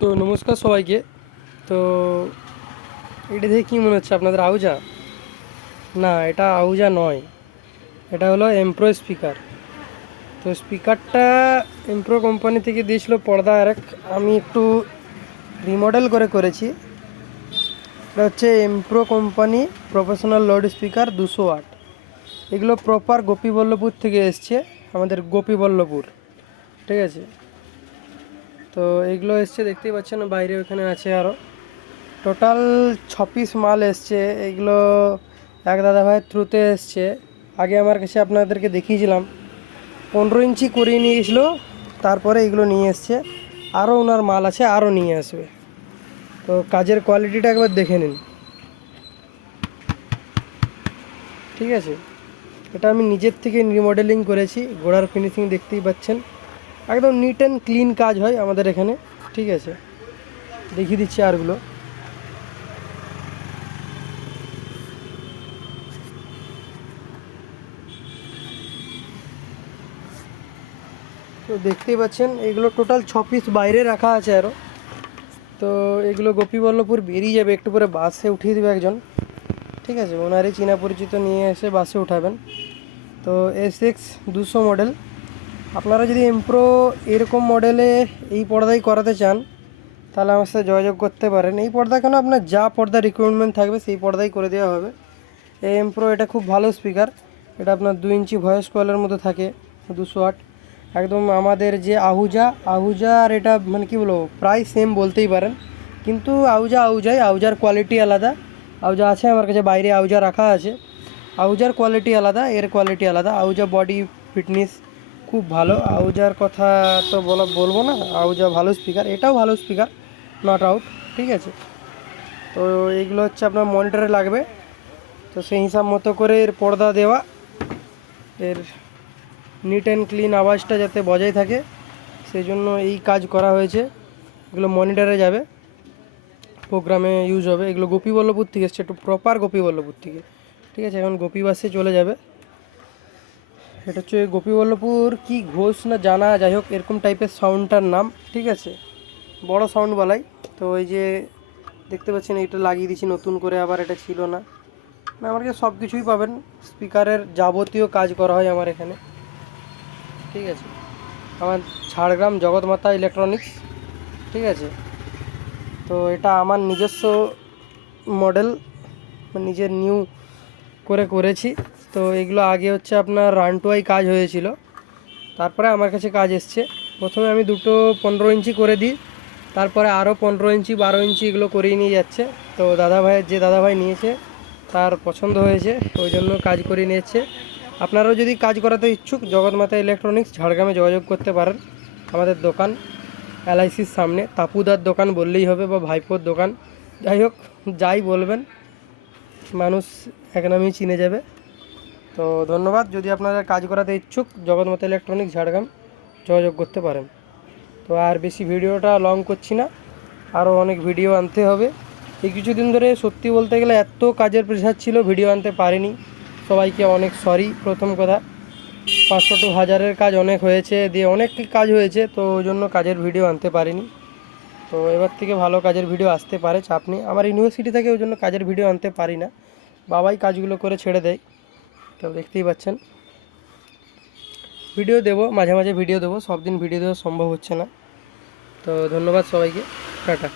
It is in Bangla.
তো নমস্কার সবাইকে। তো এটা দেখে কী মনে হচ্ছে আপনাদের আউজা না, এটা আউজা নয়। এটা হলো এমপ্রো স্পিকার তো স্পিকারটা এমপ্রো কোম্পানি থেকে দিয়েছিল পর্দা আরেক আমি একটু রিমডেল করে করেছি। এটা হচ্ছে এমপ্রো কোম্পানি প্রফেশনাল লাউড স্পিকার দুশো আট। এগুলো প্রপার গোপীবল্লভপুর থেকে এসছে, আমাদের গোপীবল্লভপুর। ঠিক আছে? তো এগুলো এসছে, দেখতেই পাচ্ছেন, বাইরে ওখানে আছে আরও টোটাল ছ পিস মাল এসছে, এগুলো এক দাদা ভাইয়ের থ্রুতে এসছে। আগে আমার কাছে আপনাদেরকে দেখিয়েছিলাম। পনেরো ইঞ্চি করিয়ে নিয়ে গেছিল, তারপরে এগুলো নিয়ে এসছে। আরও ওনার মাল আছে আরও নিয়ে আসবে। তো কাজের কোয়ালিটিটা একবার দেখে নিন। ঠিক আছে? এটা আমি নিজের থেকে রিমডেলিং করেছি, গোড়ার ফিনিশিং দেখতেই পাচ্ছেন। একদম নিট অ্যান্ড ক্লিন কাজ হয় আমাদের এখানে, ঠিক আছে? দেখিয়ে দিচ্ছি আরগুলো। তো দেখতেই পাচ্ছেন, এগুলো টোটাল ছ পিস বাইরে রাখা আছে আরও তো এগুলো গোপীবল্লভপুর বেরিয়ে যাবে, একটু পরে বাসে উঠিয়ে দেবে একজন। ঠিক আছে, ওনারই চীনা পরিচিত নিয়ে এসে বাসে উঠাবেন। তো এস এক্স দুশো মডেল আপনারা যদি এমপ্রো এরকম মডেলে এই পর্দাই করাতে চান, তাহলে আমার সাথে যোগাযোগ করতে পারেন। এই পর্দা কেন? আপনার যা পর্দা রিকোয়ারমেন্ট থাকবে, সেই পর্দাই করে দেওয়া হবে। এই এমপ্রো এটা খুব ভালো স্পিকার এটা আপনার দু ইঞ্চি ভয়েস কলের মতো থাকে, দুশো আট। একদম আমাদের যে আহুজা আহুজা আর এটা মানে কী বলব, প্রায় সেম বলতেই পারেন। কিন্তু আহুজা আউজাই আউজার কোয়ালিটি আলাদা। আউজা আছে আমার কাছে, বাইরে আউজা রাখা আছে। আউজার কোয়ালিটি আলাদা, এর কোয়ালিটি আলাদা। আউজা বডি ফিটনেস খুব ভালো। আউজার কথা তো বলা, বলব না, আউজা ভালো স্পিকার এটাও ভালো স্পিকার নট আউট ঠিক আছে? তো এইগুলো হচ্ছে আপনার মনিটরে লাগবে। তো সেই হিসাব মতো করে এর পর্দা দেওয়া, এর নিট অ্যান্ড ক্লিন আওয়াজটা যাতে বজায় থাকে, সেই জন্য এই কাজ করা হয়েছে। এগুলো মনিটরে যাবে প্রোগ্রামে ইউজ হবে। এগুলো গোপীবল্লভপুর থেকে এসছে, একটু প্রপার গোপীবল্লভপুর থেকে। ঠিক আছে, এখন গোপী বাসে চলে যাবে। এটা হচ্ছে গোপীবল্লভপুর। কি ঘোষ না জানা, যাই হোক, এরকম টাইপের সাউন্ডটার নাম, ঠিক আছে? বড় সাউন্ড বলাই। তো এই যে দেখতে পাচ্ছেন এটা লাগিয়ে দিয়েছি, নতুন করে আবার এটা ছিল না। না, আমার কাছে সব কিছুই পাবেন। স্পিকারের যাবতীয় কাজ করা হয় আমার এখানে। ঠিক আছে? আমার ঝাড়গ্রাম জগৎমাতা ইলেকট্রনিক্স ঠিক আছে? তো এটা আমার নিজস্ব মডেল নিজের নিউ করে করেছি। তো এগুলো আগে হচ্ছে আপনার রানটুয়াই কাজ হয়েছিল। তারপরে আমার কাছে কাজ এসছে। প্রথমে আমি দুটো পনেরো ইঞ্চি করে দিই, তারপরে আরও পনেরো ইঞ্চি, বারো ইঞ্চি এগুলো করিয়ে নিয়ে যাচ্ছে। তো দাদা ভাইয়ের যে দাদা ভাই নিয়েছে, তার পছন্দ হয়েছে, ওই জন্য কাজ করিয়ে নিয়েছে। আপনারাও যদি কাজ করাতে ইচ্ছুক, জগৎমাতা ইলেকট্রনিক্স ঝাড়গ্রামে যোগাযোগ করতে পারেন। আমাদের দোকান এলআইসির সামনে। তাপুদার দোকান বললেই হবে বা ভাইপোর দোকান। যাই হোক, যাই বলবেন, মানুষ এক নামেই চিনে যাবে। তো ধন্যবাদ, যদি আপনারা কাজ করাতে ইচ্ছুক জগৎমাতা ইলেকট্রনিক ঝাড়গ্রাম যোগাযোগ করতে পারেন। তো আর বেশি ভিডিওটা লং করছি না, আরও অনেক ভিডিও আনতে হবে। এই কিছুদিন ধরে সত্যি বলতে গেলে এত কাজের প্রেশার ছিল, ভিডিও আনতে পারিনি। সবাইকে অনেক সরি প্রথম কথা। পাঁচশো টু হাজারের কাজ অনেক হয়েছে, দিয়ে অনেক কাজ হয়েছে, তো ওই জন্য কাজের ভিডিও আনতে পারিনি। তো এবার থেকে ভালো কাজের ভিডিও আসতে পারে, চাপ নেই। আমার ইউনিভার্সিটি থেকে ওই জন্য কাজের ভিডিও আনতে পারি না। বাবাই কাজগুলো করে ছেড়ে দেয়। তো দেখতেই পাচ্ছেন। ভিডিও দেবো, মাঝে মাঝে ভিডিও দেবো সব দিন ভিডিও দেওয়া সম্ভব হচ্ছে না। তো ধন্যবাদ সবাইকে, টাটা।